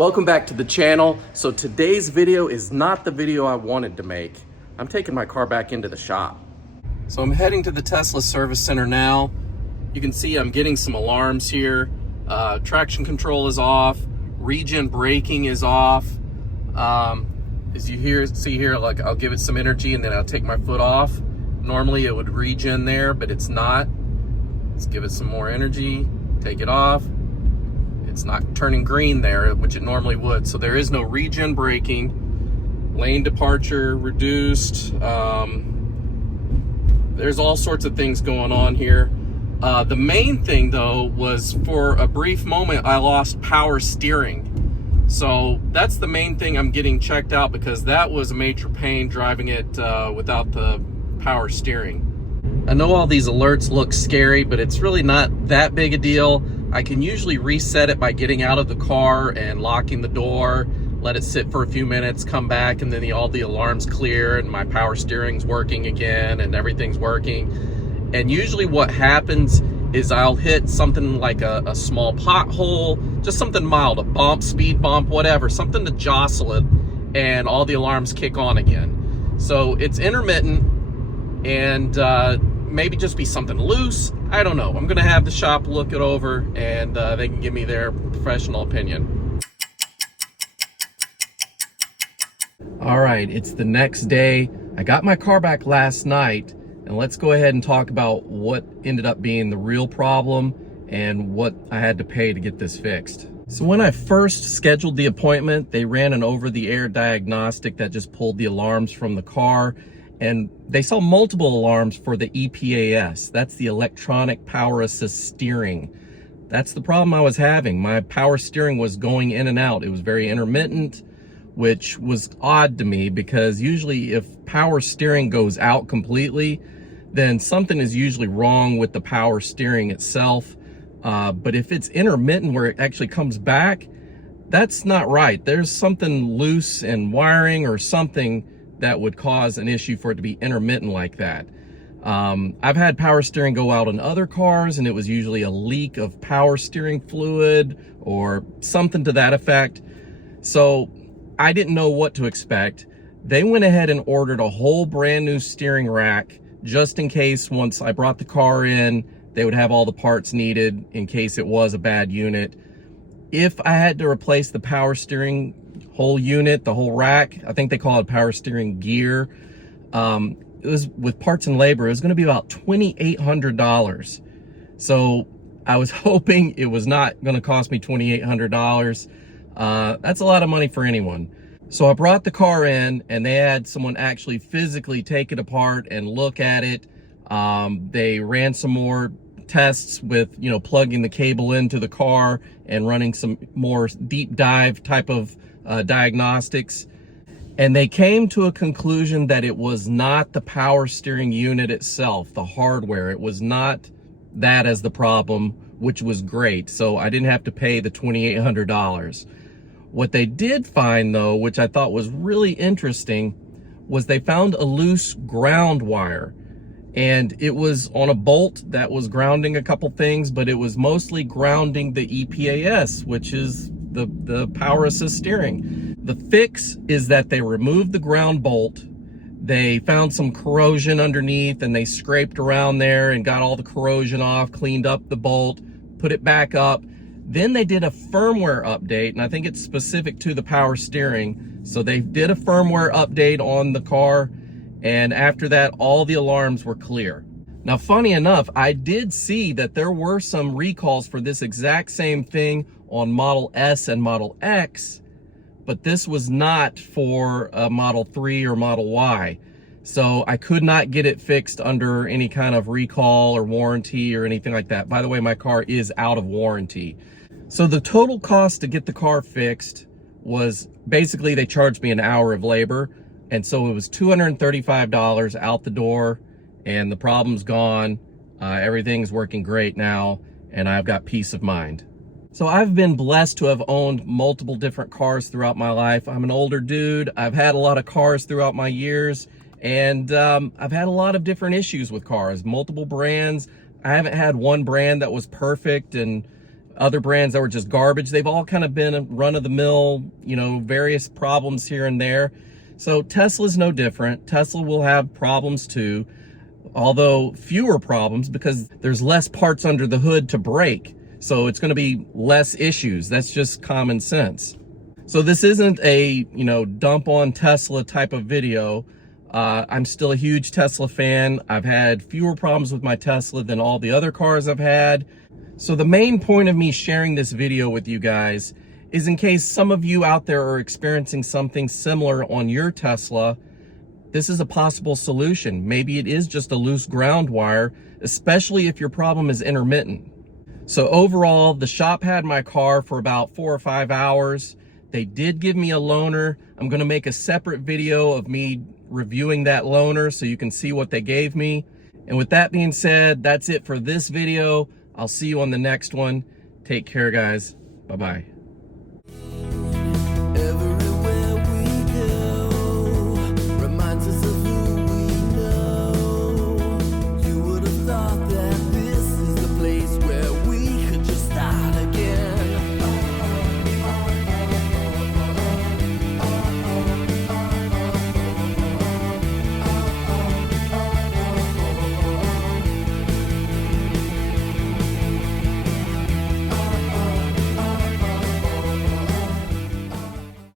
Welcome back to the channel. So today's video is not the video I wanted to make. I'm taking my car back into the shop. So I'm heading to the Tesla service center now. You can see I'm getting some alarms here. Traction control is off. Regen braking is off. As you see here, like I'll give it some energy and then I'll take my foot off. Normally it would regen there, but it's not. Let's give it some more energy, take it off. It's not turning green there, which it normally would. So there is no regen braking. Lane departure reduced. There's all sorts of things going on here. The main thing though was for a brief moment, I lost power steering. So that's the main thing I'm getting checked out, because that was a major pain driving it without the power steering. I know all these alerts look scary, but it's really not that big a deal. I can usually reset it by getting out of the car and locking the door, let it sit for a few minutes, come back, and then all the alarms clear and my power steering's working again and everything's working. And usually what happens is I'll hit something like a small pothole, just something mild, a bump, speed bump, whatever, something to jostle it, and all the alarms kick on again. So it's intermittent, and maybe just be something loose. I don't know. I'm gonna have the shop look it over, and they can give me their professional opinion. All right, it's the next day. I got my car back last night, and let's go ahead and talk about what ended up being the real problem and what I had to pay to get this fixed. So when I first scheduled the appointment, they ran an over-the-air diagnostic that just pulled the alarms from the car, and they saw multiple alarms for the EPAS. That's the electronic power assist steering. That's the problem I was having. My power steering was going in and out. It was very intermittent, which was odd to me, because usually if power steering goes out completely, then something is usually wrong with the power steering itself. But if it's intermittent where it actually comes back, that's not right. There's something loose in wiring or something that would cause an issue for it to be intermittent like that. I've had power steering go out in other cars, and it was usually a leak of power steering fluid or something to that effect. So I didn't know what to expect. They went ahead and ordered a whole brand new steering rack, just in case once I brought the car in, they would have all the parts needed in case it was a bad unit. If I had to replace the power steering whole unit, the whole rack, I think they call it power steering gear, it was with parts and labor, it was going to be about $2,800. So I was hoping it was not going to cost me $2,800. That's a lot of money for anyone. So I brought the car in, and they had someone actually physically take it apart and look at it. They ran some more tests with, plugging the cable into the car and running some more deep dive type of diagnostics. And they came to a conclusion that it was not the power steering unit itself, the hardware. It was not that as the problem, which was great. So I didn't have to pay the $2,800. What they did find, though, which I thought was really interesting, was they found a loose ground wire. And it was on a bolt that was grounding a couple things, but it was mostly grounding the EPAS, which is the power assist steering. The fix is that they removed the ground bolt. They found some corrosion underneath, and they scraped around there and got all the corrosion off, cleaned up the bolt, put it back up. Then they did a firmware update, and I think it's specific to the power steering. So they did a firmware update on the car, and after that, all the alarms were clear. Now, funny enough, I did see that there were some recalls for this exact same thing on Model S and Model X, but this was not for a Model 3 or Model Y. So I could not get it fixed under any kind of recall or warranty or anything like that. By the way, my car is out of warranty. So the total cost to get the car fixed was basically they charged me an hour of labor. And so it was $235 out the door, and the problem's gone. Everything's working great now, and I've got peace of mind. So I've been blessed to have owned multiple different cars throughout my life. I'm an older dude. I've had a lot of cars throughout my years, and I've had a lot of different issues with cars, multiple brands. I haven't had one brand that was perfect and other brands that were just garbage. They've all kind of been run-of-the-mill, you know, various problems here and there. So Tesla's no different. Tesla will have problems too, although fewer problems because there's less parts under the hood to break. So it's going to be less issues. That's just common sense. So this isn't a, you know, dump on Tesla type of video. I'm still a huge Tesla fan. I've had fewer problems with my Tesla than all the other cars I've had. So the main point of me sharing this video with you guys is in case some of you out there are experiencing something similar on your Tesla, this is a possible solution. Maybe it is just a loose ground wire, especially if your problem is intermittent. So overall, the shop had my car for about 4 or 5 hours. They did give me a loaner. I'm gonna make a separate video of me reviewing that loaner so you can see what they gave me. And with that being said, that's it for this video. I'll see you on the next one. Take care, guys. Bye-bye.